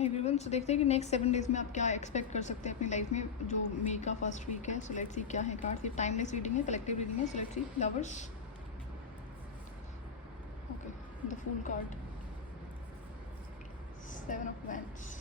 Hi everyone, सो देखते हैं कि नेक्स्ट 7 डेज में आप क्या एक्सपेक्ट कर सकते हैं अपनी लाइफ में। जो मई का फर्स्ट वीक है, सो लेट्स सी क्या है कार्ड्स। ये टाइमलेस रीडिंग है, कलेक्टिव रीडिंग है। So let's see lovers, okay, the fool card, 7 of wands,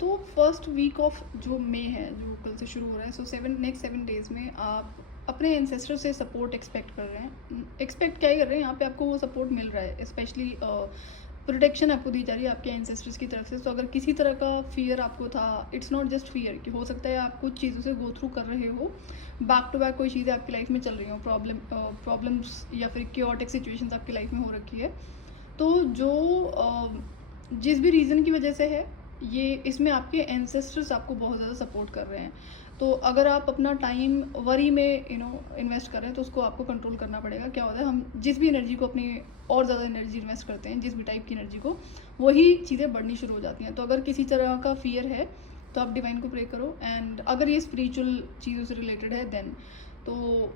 तो फर्स्ट वीक ऑफ जो मई है, जो कल से शुरू हो रहा है, सो नेक्स्ट 7 डेज में आप अपने एंसेस्टर से सपोर्ट एक्सपेक्ट कर रहे हैं। एक्सपेक्ट क्या ही कर रहे हैं, यहाँ पे आपको वो सपोर्ट मिल रहा है। स्पेशली प्रोटेक्शन आपको दी जा रही है आपके एंसेस्टर्स की तरफ से। तो अगर किसी तरह का फियर आपको था, इट्स नॉट जस्ट फियर, कि हो सकता है आप कुछ चीज़ों से गो थ्रू कर रहे हो, बैक टू बैक कोई चीज़ें आपकी लाइफ में चल रही हो, प्रॉब्लम्स या फिर क्योटिक सिचुएशंस आपकी लाइफ में हो रखी है। तो जो जिस भी रीज़न की वजह से है, ये इसमें आपके एंसेस्टर्स आपको बहुत ज़्यादा सपोर्ट कर रहे हैं। तो अगर आप अपना टाइम वरी में इन्वेस्ट कर रहे हैं, तो उसको आपको कंट्रोल करना पड़ेगा। क्या होता है, हम जिस भी एनर्जी को अपनी और ज़्यादा एनर्जी इन्वेस्ट करते हैं, जिस भी टाइप की एनर्जी को, वही चीज़ें बढ़नी शुरू हो जाती हैं। तो अगर किसी तरह का फियर है तो आप डिवाइन को प्रे करो। एंड अगर ये स्पिरिचुअल चीज़ों से रिलेटेड है देन तो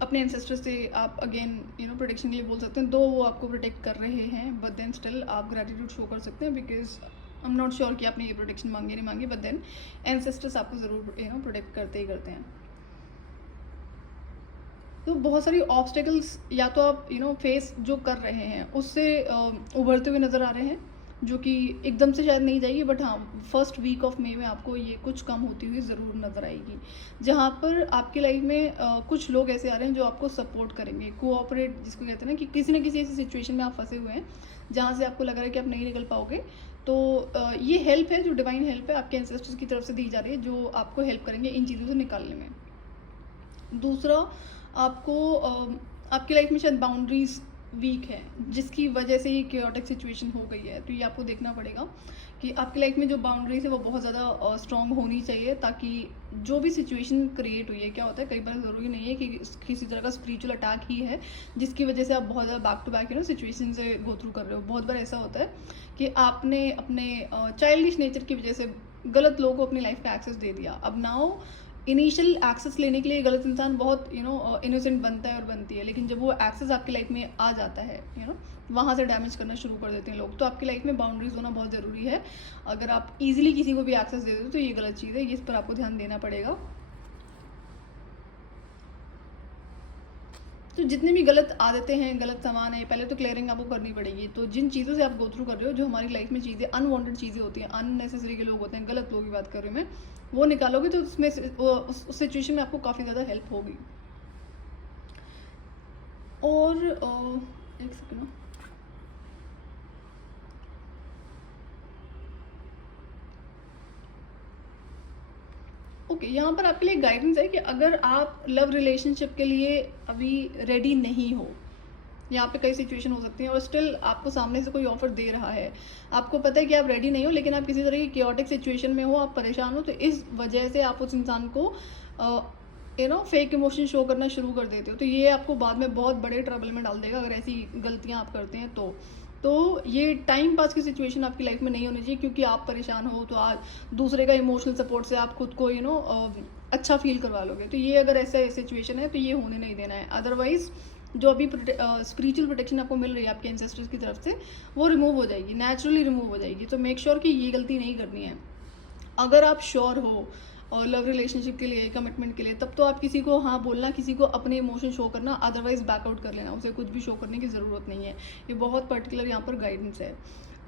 अपने एंसेस्टर्स से आप अगेन प्रोटेक्शन के लिए बोल सकते हैं। दो वो आपको प्रोटेक्ट कर रहे हैं, बट देन स्टिल आप ग्रेटिट्यूड शो कर सकते हैं, because I am not sure कि आपने ये प्रोटेक्शन मांगी नहीं मांगी, बट देन एंसेस्टर्स आपको ज़रूर प्रोटेक्ट करते ही करते हैं। तो बहुत सारी ऑब्स्टेकल्स या तो आप फेस जो कर रहे हैं उससे उभरते हुए नज़र आ रहे हैं, जो कि एकदम से शायद नहीं जाएगी, बट हाँ, फर्स्ट वीक ऑफ मई में आपको ये कुछ कम होती हुई ज़रूर नज़र आएगी। जहाँ पर आपकी लाइफ में कुछ लोग ऐसे आ रहे हैं जो आपको सपोर्ट करेंगे, कोऑपरेट जिसको कहते हैं ना, कि किसी न किसी ऐसी सिचुएशन में आप फंसे हुए हैं जहाँ से आपको लग रहा है कि आप नहीं निकल पाओगे। तो ये हेल्प है, जो डिवाइन हेल्प है आपके एंसेस्टर्स की तरफ से दी जा रही है, जो आपको हेल्प करेंगे इन चीज़ों से निकालने में। दूसरा, आपको आपकी लाइफ में शायद बाउंड्रीज वीक है, जिसकी वजह से ये क्योटिक सिचुएशन हो गई है। तो ये आपको देखना पड़ेगा कि आपकी लाइफ में जो बाउंड्रीज है वो बहुत ज़्यादा स्ट्रॉन्ग होनी चाहिए, ताकि जो भी सिचुएशन क्रिएट हुई है, क्या होता है कई बार ज़रूरी नहीं है कि किसी तरह का स्पिरिचुअल अटैक ही है जिसकी वजह से आप बहुत ज़्यादा बैक टू बैक सिचुएशन से गो थ्रू कर रहे हो। बहुत बार ऐसा होता है कि आपने अपने चाइल्डिश नेचर की वजह से गलत लोगों को अपनी लाइफ का एक्सेस दे दिया। अब नाउ इनिशियल एक्सेस लेने के लिए गलत इंसान बहुत इनोसेंट बनता है और बनती है, लेकिन जब वो एक्सेस आपकी लाइफ में आ जाता है वहाँ से डैमेज करना शुरू कर देते हैं लोग। तो आपकी लाइफ में बाउंड्रीज होना बहुत ज़रूरी है। अगर आप इजीली किसी को भी एक्सेस दे दो तो ये गलत चीज़ है, इस पर आपको ध्यान देना पड़ेगा। तो जितने भी गलत आदतें हैं, गलत सामान है, पहले तो क्लियरिंग आपको करनी पड़ेगी। तो जिन चीज़ों से आप गो थ्रू कर रहे हो, जो हमारी लाइफ में चीज़ें अनवांटेड चीज़ें होती हैं, अननेसेसरी के लोग होते हैं, गलत लोगों की बात कर रही हूँ मैं, वो निकालोगे तो उसमें उस सिचुएशन में आपको काफ़ी ज़्यादा हेल्प होगी। और एक सेकेंड, ओके, यहाँ पर आपके लिए गाइडेंस है कि अगर आप लव रिलेशनशिप के लिए अभी रेडी नहीं हो, यहाँ पे कई सिचुएशन हो सकती हैं और स्टिल आपको सामने से कोई ऑफर दे रहा है, आपको पता है कि आप रेडी नहीं हो, लेकिन आप किसी तरह की क्योटिक सिचुएशन में हो, आप परेशान हो, तो इस वजह से आप उस इंसान को फेक इमोशन शो करना शुरू कर देते हो। तो ये आपको बाद में बहुत बड़े ट्रबल में डाल देगा अगर ऐसी गलतियाँ आप करते हैं। तो ये टाइम पास की सिचुएशन आपकी लाइफ में नहीं होनी चाहिए, क्योंकि आप परेशान हो तो आज दूसरे का इमोशनल सपोर्ट से आप खुद को अच्छा फील करवा लोगे। तो ये अगर ऐसा सिचुएशन है तो ये होने नहीं देना है। अदरवाइज जो अभी स्पिरिचुअल प्रोटेक्शन आपको मिल रही है आपके एंसेस्टर्स की तरफ से, वो रिमूव हो जाएगी, नेचुरली रिमूव हो जाएगी। तो मेक श्योर कि ये गलती नहीं करनी है। अगर आप श्योर हो और लव रिलेशनशिप के लिए, कमिटमेंट के लिए, तब तो आप किसी को हाँ बोलना, किसी को अपने इमोशन शो करना, अदरवाइज बैकआउट कर लेना, उसे कुछ भी शो करने की ज़रूरत नहीं है। ये बहुत पर्टिकुलर यहाँ पर गाइडेंस है।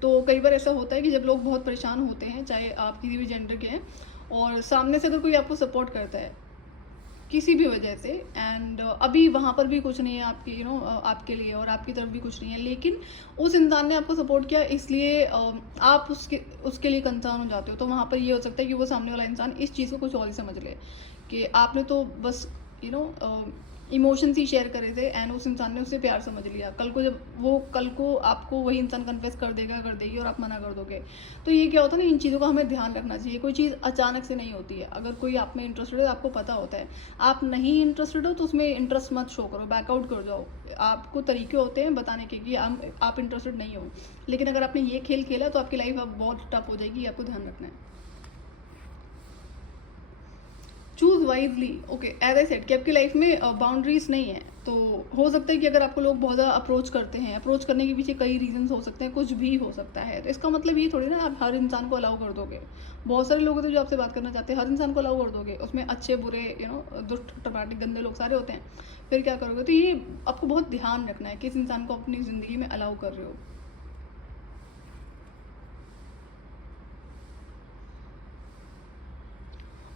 तो कई बार ऐसा होता है कि जब लोग बहुत परेशान होते हैं, चाहे आप किसी भी जेंडर के हैं, और सामने से अगर कोई आपको सपोर्ट करता है किसी भी वजह से, एंड अभी वहाँ पर भी कुछ नहीं है आपकी आपके लिए, और आपकी तरफ भी कुछ नहीं है, लेकिन उस इंसान ने आपको सपोर्ट किया, इसलिए आप उसके लिए कंसर्न हो जाते हो। तो वहाँ पर ये हो सकता है कि वो सामने वाला इंसान इस चीज़ को कुछ और ही समझ ले, कि आपने तो बस इमोशंस ही शेयर करे थे एंड उस इंसान ने उसे प्यार समझ लिया। कल को आपको वही इंसान कन्फेस कर देगा, कर देगी और आप मना कर दोगे। तो ये क्या होता है ना, इन चीज़ों का हमें ध्यान रखना चाहिए। कोई चीज़ अचानक से नहीं होती है। अगर कोई आप में इंटरेस्टेड है तो आपको पता होता है। आप नहीं इंटरेस्टेड हो तो उसमें इंटरेस्ट मत शो करो, बैकआउट कर जाओ। आपको तरीके होते हैं बताने के कि आप इंटरेस्टेड नहीं हो, लेकिन अगर आपने ये खेल खेला तो आपकी लाइफ अब बहुत टफ हो जाएगी। आपको ध्यान रखना है। Choose wisely. Okay, as I said कि आपकी लाइफ में बाउंड्रीज नहीं है, तो हो सकता है कि अगर आपको लोग बहुत ज़्यादा अप्रोच करते हैं, अप्रोच करने के पीछे कई रीजंस हो सकते हैं, कुछ भी हो सकता है। तो इसका मतलब ये थोड़ी ना आप हर इंसान को अलाउ कर दोगे। बहुत सारे लोग होते हैं जो आपसे बात करना चाहते हैं, हर इंसान को अलाउ कर दोगे। उसमें अच्छे बुरे दुष्ट टमाटिक गंदे लोग सारे होते हैं। फिर क्या करोगे? तो ये आपको बहुत ध्यान रखना है कि इस इंसान को अपनी ज़िंदगी में अलाउ कर रहे हो।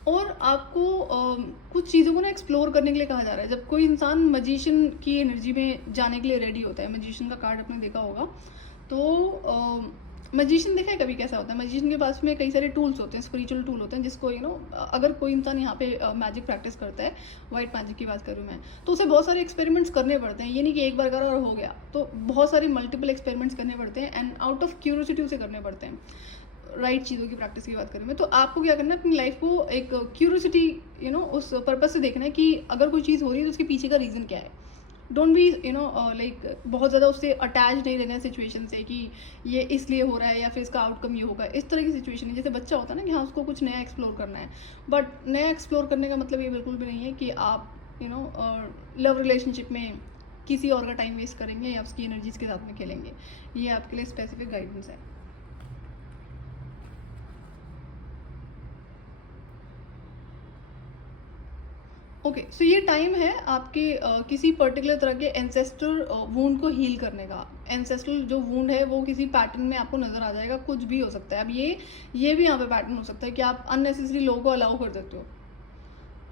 और आपको कुछ चीज़ों को ना एक्सप्लोर करने के लिए कहा जा रहा है। जब कोई इंसान मजिशियन की एनर्जी में जाने के लिए रेडी होता है, मजिशियन का कार्ड आपने देखा होगा, तो मजिशियन देखा है कभी कैसा होता है? मजिशियन के पास में कई सारे टूल्स होते हैं, स्पिरिचुअल टूल होते हैं, जिसको अगर कोई इंसान यहाँ पे मैजिक प्रैक्टिस करता है, वाइट मैजिक की बात करूँ मैं, तो उसे बहुत सारे एक्सपेरिमेंट्स करने पड़ते हैं। ये नहीं कि एक बार करा और हो गया, तो बहुत सारे मल्टीपल एक्सपेरिमेंट्स करने पड़ते हैं एंड आउट ऑफ क्यूरियोसिटी उसे करने पड़ते हैं। राइट चीज़ों की प्रैक्टिस की बात करें मैं, तो आपको क्या करना है, अपनी लाइफ को एक क्यूरियोसिटी उस पर्पज से देखना है कि अगर कोई चीज़ हो रही है तो उसके पीछे का रीज़न क्या है। डोंट बी लाइक बहुत ज़्यादा उससे अटैच नहीं रहना है सिचुएशन से कि ये इसलिए हो रहा है या फिर इसका आउटकम ये होगा। इस तरह की सिचुएशन है, जैसे बच्चा होता है ना कि हाँ उसको कुछ नया एक्सप्लोर करना है, बट नया एक्सप्लोर करने का मतलब ये बिल्कुल भी नहीं है कि आप लव रिलेशनशिप में किसी और का टाइम वेस्ट करेंगे या उसकी एनर्जीज के साथ में खेलेंगे। ये आपके लिए स्पेसिफिक गाइडेंस है। ओके, सो ये टाइम है आपके किसी पर्टिकुलर तरह के एंसेस्ट्रल वूंड को हील करने का। एंसेस्ट्रल जो वूंड है वो किसी पैटर्न में आपको नजर आ जाएगा, कुछ भी हो सकता है। अब ये भी यहाँ पे पैटर्न हो सकता है कि आप अननेसेसरी लोगों को अलाउ कर देते हो।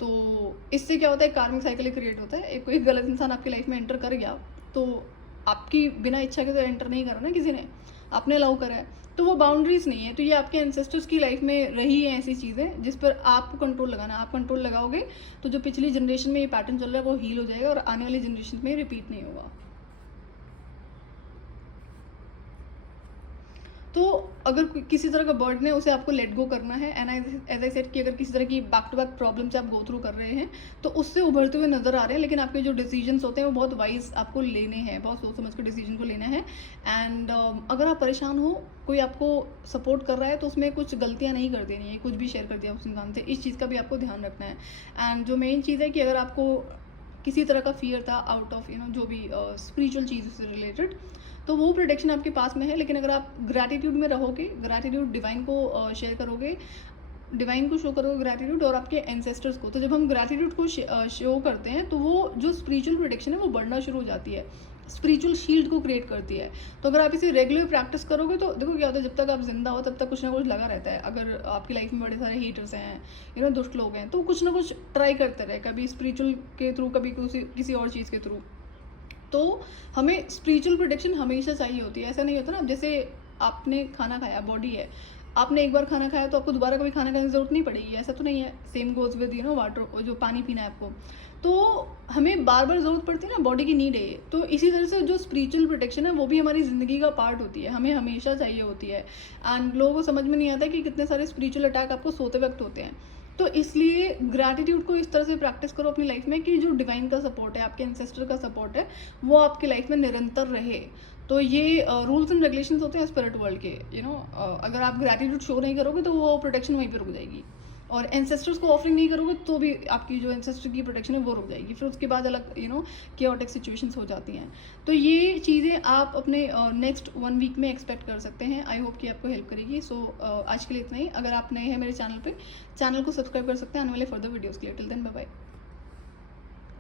तो इससे क्या होता है, कार्मिक साइकिल क्रिएट होता है। कोई गलत इंसान आपकी लाइफ में एंटर कर गया तो आपकी बिना इच्छा के तो एंटर नहीं करा ना किसी ने, आपने अलाउ करा है, तो वो बाउंड्रीज नहीं है। तो ये आपके एंसेस्टर्स की लाइफ में रही है ऐसी चीज़ें जिस पर आपको कंट्रोल लगाना है। आप कंट्रोल लगाओगे तो जो पिछली जनरेशन में ये पैटर्न चल रहा है वो हील हो जाएगा और आने वाली जनरेशन में रिपीट नहीं होगा। तो अगर किसी तरह का बर्डन है उसे आपको लेट गो करना है। एंड एज आई सेड कि अगर किसी तरह की बैक टू बैक प्रॉब्लम से आप गो थ्रू कर रहे हैं तो उससे उभरते हुए नजर आ रहे हैं, लेकिन आपके जो डिसीजंस होते हैं वो बहुत वाइज आपको लेने हैं, बहुत सोच समझ कर डिसीजन को लेना है। एंड अगर आप परेशान हो, कोई आपको सपोर्ट कर रहा है तो उसमें कुछ गलतियां नहीं कर देनी है, कुछ भी शेयर कर दिया उस इंसान से, इस चीज़ का भी आपको ध्यान रखना है। एंड जो मेन चीज़ है कि अगर आपको किसी तरह का फियर था आउट ऑफ जो भी स्पिरिचुअल चीज़ से रिलेटेड, तो वो प्रोटेक्शन आपके पास में है। लेकिन अगर आप ग्रैटिट्यूड में रहोगे, ग्रैटिट्यूड डिवाइन को शेयर करोगे, डिवाइन को शो करोगे ग्रैटिट्यूड और आपके एंसेस्टर्स को, तो जब हम ग्रैटिट्यूड को शो करते हैं तो वो जो स्पिरिचुअल प्रोटेक्शन है वो बढ़ना शुरू हो जाती है, स्पिरिचुअल शील्ड को क्रिएट करती है। तो अगर आप इसे रेगुलर प्रैक्टिस करोगे तो देखो क्या होता है, जब तक आप जिंदा हो तब तक कुछ ना कुछ लगा रहता है। अगर आपकी लाइफ में बड़े सारे हीटर्स हैं, दुष्ट लोग हैं, तो कुछ ना कुछ ट्राई करते रहे, कभी स्पिरिचुअल के थ्रू, कभी किसी और चीज़ के थ्रू। तो हमें स्पिरिचुअल प्रोटेक्शन हमेशा चाहिए होती है। ऐसा नहीं होता ना, जैसे आपने खाना खाया, बॉडी है, आपने एक बार खाना खाया तो आपको दोबारा कभी खाना खाने की जरूरत नहीं पड़ेगी, ऐसा तो नहीं है। सेम गोज विद वाटर, जो पानी पीना है आपको, तो हमें बार बार ज़रूरत पड़ती है ना, बॉडी की नीड है। तो इसी तरह से जो स्पिरिचुअल प्रोटेक्शन है वो भी हमारी ज़िंदगी का पार्ट होती है, हमें हमेशा चाहिए होती है। एंड लोगों को समझ में नहीं आता कि कितने सारे स्पिरिचुअल अटैक आपको सोते वक्त होते हैं। तो इसलिए ग्रैटिट्यूड को इस तरह से प्रैक्टिस करो अपनी लाइफ में कि जो डिवाइन का सपोर्ट है, आपके एंसेस्टर का सपोर्ट है, वो आपकी लाइफ में निरंतर रहे। तो ये रूल्स एंड रेगुलेशंस होते हैं स्पिरिट वर्ल्ड के। अगर आप ग्रैटिट्यूड शो नहीं करोगे तो वो प्रोटेक्शन वहीं पर रुक जाएगी, और एंसेस्टर्स को ऑफरिंग नहीं करोगे तो भी आपकी जो एंसेस्टर की प्रोटेक्शन है वो रुक जाएगी। फिर उसके बाद अलग केओटिक सिचुएशंस हो जाती हैं। तो ये चीज़ें आप अपने नेक्स्ट 1 वीक में एक्सपेक्ट कर सकते हैं। आई होप कि आपको हेल्प करेगी। सो आज के लिए इतना ही। अगर आप नए हैं मेरे चैनल पे, चैनल को सब्सक्राइब कर सकते हैं आने वाले फर्दर वीडियोज़ के लिए। Till then bye bye.